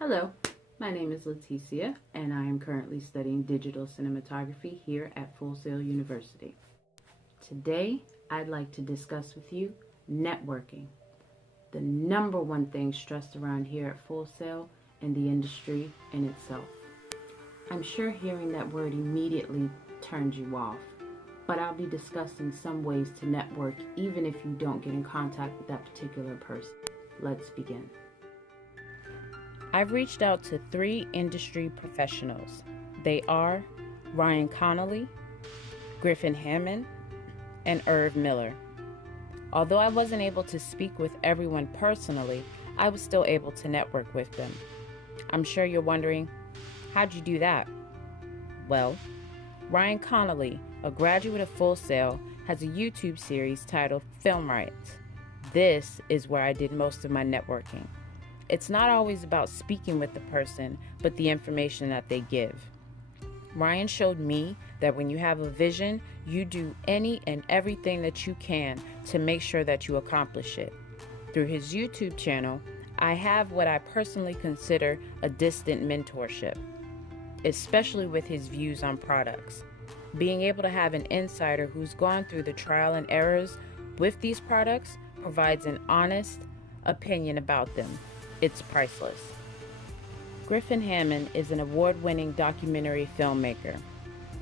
Hello, my name is Leticia, and I am currently studying digital cinematography here at FullSail University. Today, I'd like to discuss with you networking, the number one thing stressed around here at FullSail and the industry in itself. I'm sure hearing that word immediately turns you off, but I'll be discussing some ways to network even if you don't get in contact with that particular person. Let's begin. I've reached out to 3 industry professionals. They are Ryan Connolly, Griffin Hammond, and Irv Miller. Although I wasn't able to speak with everyone personally, I was still able to network with them. I'm sure you're wondering, how'd you do that? Well, Ryan Connolly, a graduate of FullSail, has a YouTube series titled Film Rights. This is where I did most of my networking. It's not always about speaking with the person, but the information that they give. Ryan showed me that when you have a vision, you do any and everything that you can to make sure that you accomplish it. Through his YouTube channel, I have what I personally consider a distant mentorship, especially with his views on products. Being able to have an insider who's gone through the trial and errors with these products provides an honest opinion about them. It's priceless. Griffin Hammond is an award-winning documentary filmmaker.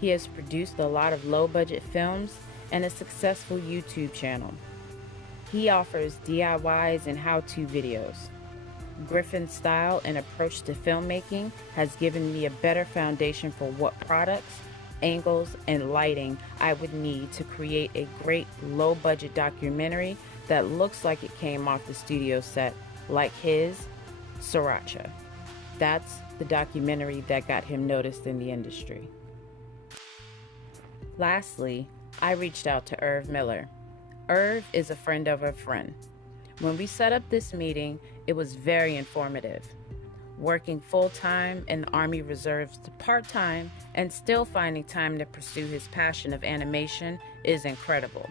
He has produced a lot of low-budget films and a successful YouTube channel. He offers DIYs and how-to videos. Griffin's style and approach to filmmaking has given me a better foundation for what products, angles, and lighting I would need to create a great low-budget documentary that looks like it came off the studio set, like his Sriracha. That's the documentary that got him noticed in the industry. Lastly, I reached out to Irv Miller. Irv is a friend of a friend. When we set up this meeting, it was very informative. Working full-time in the Army Reserves to part-time and still finding time to pursue his passion of animation is incredible.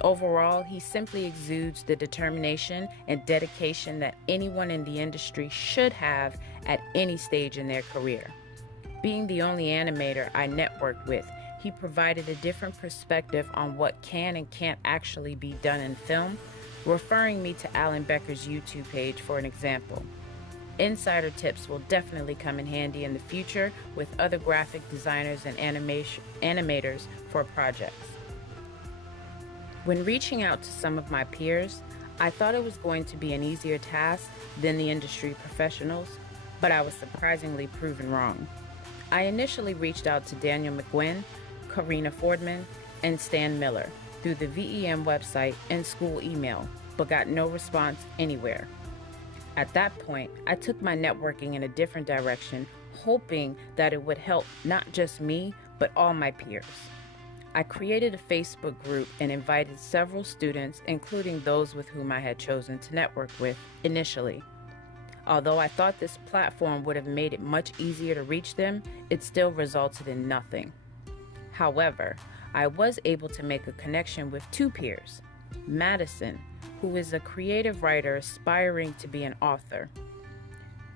Overall, he simply exudes the determination and dedication that anyone in the industry should have at any stage in their career. Being the only animator I networked with, he provided a different perspective on what can and can't actually be done in film, referring me to Alan Becker's YouTube page for an example. Insider tips will definitely come in handy in the future with other graphic designers and animators for projects. When reaching out to some of my peers, I thought it was going to be an easier task than the industry professionals, but I was surprisingly proven wrong. I initially reached out to Daniel McGuinn, Karina Fordman, and Stan Miller through the VEM website and school email, but got no response anywhere. At that point, I took my networking in a different direction, hoping that it would help not just me, but all my peers. I created a Facebook group and invited several students, including those with whom I had chosen to network with initially. Although I thought this platform would have made it much easier to reach them, it still resulted in nothing. However, I was able to make a connection with 2 peers, Madison, who is a creative writer aspiring to be an author,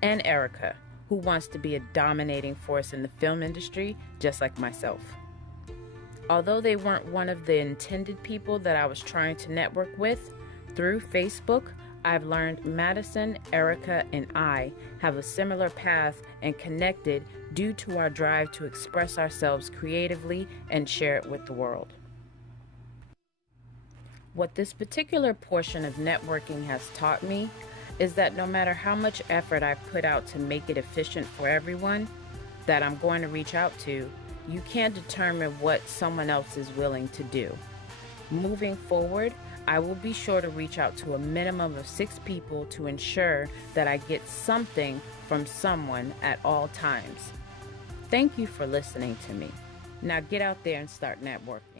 and Erica, who wants to be a dominating force in the film industry, just like myself. Although they weren't one of the intended people that I was trying to network with, through Facebook, I've learned Madison, Erica, and I have a similar path and connected due to our drive to express ourselves creatively and share it with the world. What this particular portion of networking has taught me is that no matter how much effort I put out to make it efficient for everyone that I'm going to reach out to, you can't determine what someone else is willing to do. Moving forward, I will be sure to reach out to a minimum of 6 people to ensure that I get something from someone at all times. Thank you for listening to me. Now get out there and start networking.